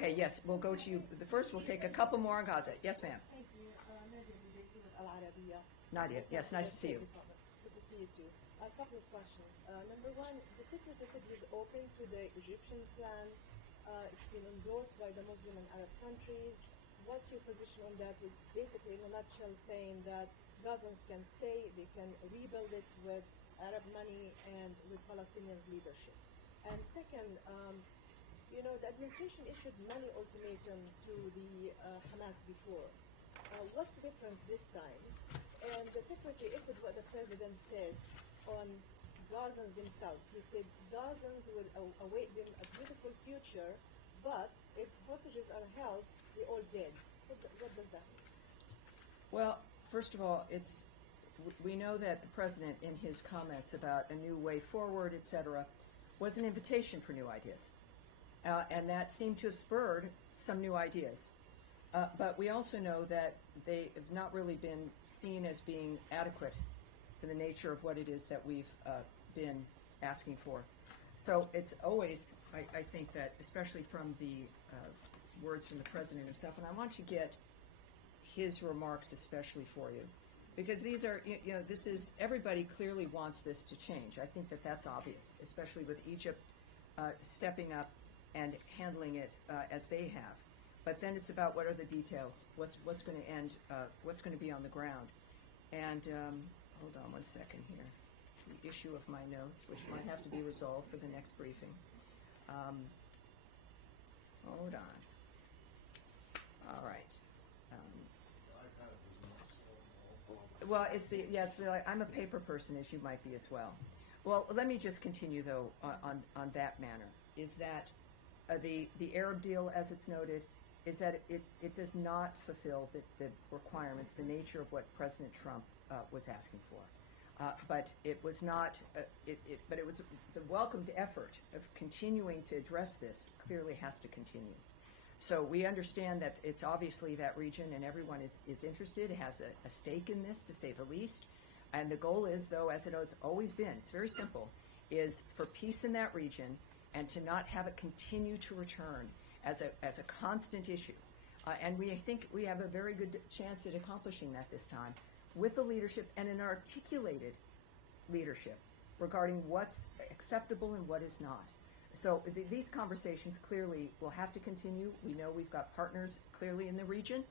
Okay, yes, we'll go to you. The first, we'll take a couple more on Gaza. Yes, ma'am. Thank you. Nadia, Nadia, yes, nice to see you. Good to see you too. A couple of questions. Number one, the Secretary said he's open to the Egyptian plan. It's been endorsed by the Muslim and Arab countries. What's your position on that? It's basically, in a nutshell, saying that Gazans can stay, they can rebuild it with Arab money and with Palestinians' leadership. And second, the administration issued many ultimatums to the Hamas before. What's the difference this time? And the Secretary echoed what the President said on Gazans themselves. He said Gazans will await them a beautiful future, but if hostages are held, they're all dead. What does that mean? Well, first of all, we know that the President, in his comments about a new way forward, etc., was an invitation for new ideas. And that seemed to have spurred some new ideas. But we also know that they have not really been seen as being adequate for the nature of what it is that we've been asking for. So it's always, I think that, especially from the words from the President himself, and I want to get his remarks especially for you, because these are, this is, everybody clearly wants this to change. I think that that's obvious, especially with Egypt stepping up and handling it as they have. But then it's about what are the details, what's going to end, what's going to be on the ground. And hold on one second here. The issue of my notes, which might have to be resolved for the next briefing. Hold on. All right. Well, I'm a paper person, as you might be as well. Well, let me just continue, though, on that manner, is that the Arab deal, as it's noted, is that it does not fulfill the requirements, the nature of what President Trump was asking for. But it was not, but it was the welcomed effort of continuing to address this clearly has to continue. So we understand that it's obviously that region and everyone is interested, has a stake in this, to say the least. And the goal is, though, as it has always been, it's very simple, is for peace in that region and to not have it continue to return as a constant issue. And we think we have a very good chance at accomplishing that this time with the leadership and an articulated leadership regarding what's acceptable and what is not. So these conversations clearly will have to continue. We know we've got partners clearly in the region,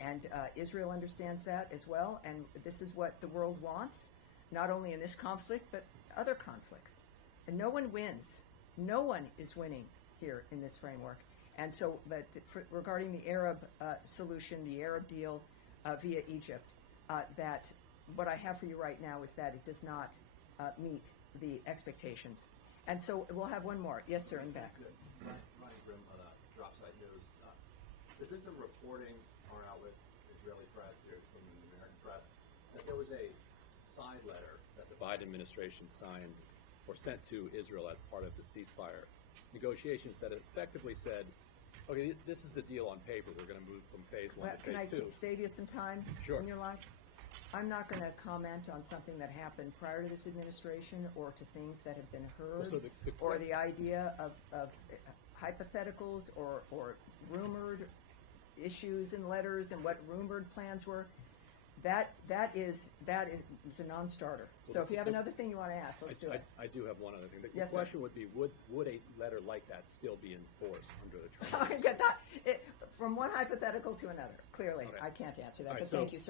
and Israel understands that as well. And this is what the world wants, not only in this conflict, but other conflicts. And no one wins. No one is winning here in this framework. And so, but regarding the Arab solution, the Arab deal via Egypt, that what I have for you right now is that it does not meet the expectations. And so we'll have one more. Yes, sir, in back. Good. Ryan Grimm on Dropsite News. There's been some reporting on our outlet, Israeli press, there's some in the American press, that there was a side letter that the Biden administration signed or sent to Israel as part of the ceasefire negotiations that effectively said, okay, this is the deal on paper. We're going to move from phase one to phase two. Can I save you some time Sure. in your life? I'm not going to comment on something that happened prior to this administration or to things that have been heard, Well, so or the idea of hypotheticals or rumored issues and letters and what rumored plans were. That is a non-starter. So if you have another thing you want to ask, let's do it. I do have one other thing. The Yes, question would be, would a letter like that still be enforced under the Trump? Sorry, from one hypothetical to another. Clearly, Okay. I can't answer that, All right, but so- thank you, sir.